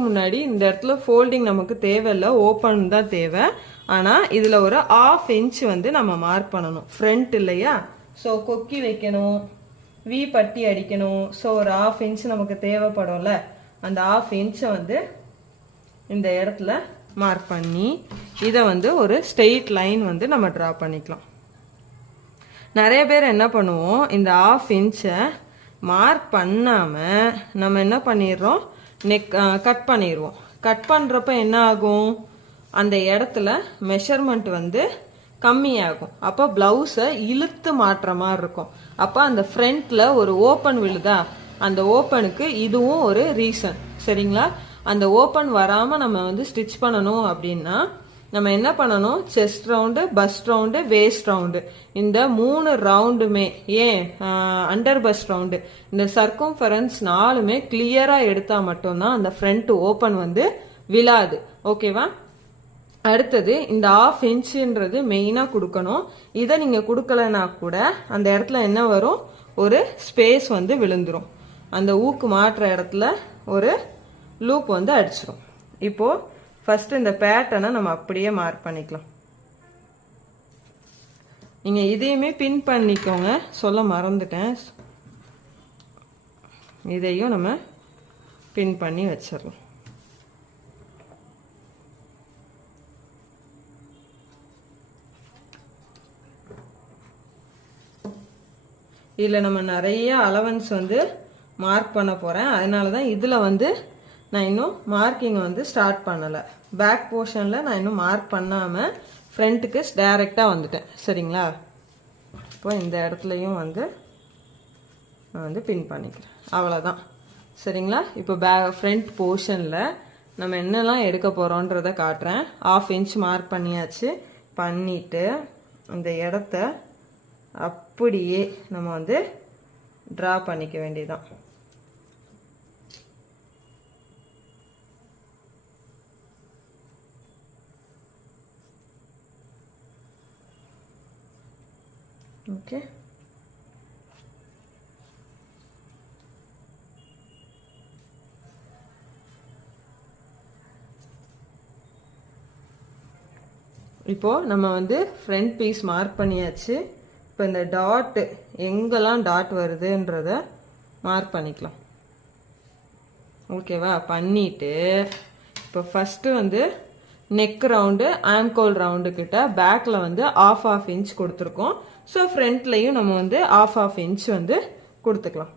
முன்னாடி இந்த இடத்துல ஃபோல்டிங் நமக்கு தேவையில்லை, ஓப்பன் தான் தேவை. ஆனால் இதில் ஒரு 1/2 இன்ச் வந்து நம்ம மார்க் பண்ணணும், ஃப்ரண்ட் இல்லையா. ஸோ கொக்கி வைக்கணும், வி பட்டி அடிக்கணும். ஸோ ஒரு 1/2 இன்ச் நமக்கு தேவைப்படும்ல, அந்த 1/2 இன்ச்சை வந்து இந்த இடத்துல மார்க் பண்ணி இதை வந்து ஒரு ஸ்ட்ரெயிட் லைன் வந்து நம்ம ட்ரா பண்ணிக்கலாம். நிறைய பேர் என்ன பண்ணுவோம், இந்த 1/2 இன்ச்சை மார்க் பண்ணாமல் நம்ம என்ன பண்ணிடுறோம், கட் பண்ணிடுவோம். கட் பண்ணுறப்ப என்ன ஆகும், அந்த இடத்துல மெஷர்மெண்ட் வந்து கம்மியாகும். அப்போ ப்ளவுஸை இழுத்து மாட்டுற மாதிரி இருக்கும். அப்போ அந்த ஃப்ரண்ட்டில் ஒரு ஓப்பன் விழுதா, அந்த ஓப்பனுக்கு இதுவும் ஒரு ரீசன். சரிங்களா. அந்த ஓப்பன் வராமல் நம்ம வந்து ஸ்டிச் பண்ணணும் அப்படின்னா நம்ம என்ன பண்ணணும், chest round, first round, waste round, இந்த 3 ரவுண்டுமே, ஏன் அண்டர் பஸ்ட் ரவுண்டு, இந்த சர்க்கம்ஃபரன்ஸ் 4மே கிளியராக எடுத்தால் மட்டும்தான் அந்த ஃப்ரண்ட் ஓப்பன் வந்து விழாது. ஓகேவா. அடுத்தது இந்த 1/2 இன்ச்சுன்றது மெயினாக கொடுக்கணும். இதை நீங்கள் கொடுக்கலனா கூட அந்த இடத்துல என்ன வரும், ஒரு ஸ்பேஸ் வந்து விழுந்துரும். அந்த ஊக்கு மாற்ற இடத்துல ஒரு லூப் வந்து அடிச்சிடும். இப்போது ஃபர்ஸ்ட் இந்த பேட்டர்னை நம்ம அப்படியே மார்க் பண்ணிக்கலாம். நீங்கள் இதையுமே பின் பண்ணிக்கோங்க, சொல்ல மறந்துட்டேன். இதையும் நம்ம பின் பண்ணி வச்சிடலாம். இதில் நம்ம நிறைய அலவன்ஸ் வந்து மார்க் பண்ண போகிறேன். அதனால தான் இதில் வந்து நான் இன்னும் மார்க்கிங் வந்து ஸ்டார்ட் பண்ணலை. பேக் போர்ஷனில் நான் இன்னும் மார்க் பண்ணாமல் ஃப்ரண்ட்டுக்கு டைரெக்டாக வந்துட்டேன். சரிங்களா. இப்போ இந்த இடத்துலையும் வந்து நான் வந்து பின் பண்ணிக்கிறேன். அவ்வளோதான். சரிங்களா. இப்போ ஃப்ரண்ட் போர்ஷனில் நம்ம என்னெல்லாம் எடுக்க போகிறோன்றதை காட்டுறேன். 1/2 இன்ச் மார்க் பண்ணியாச்சு. பண்ணிவிட்டு இந்த இடத்த அப்படியே நம்ம வந்து ட்ரா பண்ணிக்க வேண்டியதான். ஓகே. இப்போ நம்ம வந்து ஃப்ரண்ட் பீஸ் மார்க் பண்ணியாச்சு. இப்போ இந்த டாட் எங்கெல்லாம் டாட் வருதுன்றத மார்க் பண்ணிக்கலாம். ஓகேவா. பண்ணிட்டு இப்போ ஃபஸ்ட்டு வந்து நெக் ரவுண்டு, ஆம்கோல் ரவுண்டு கிட்ட பேக்கில் வந்து 1/2 இன்ச் கொடுத்துருக்கோம். ஸோ ஃப்ரண்ட்லையும் நம்ம வந்து 1/2 இன்ச் வந்து கொடுத்துக்கலாம்.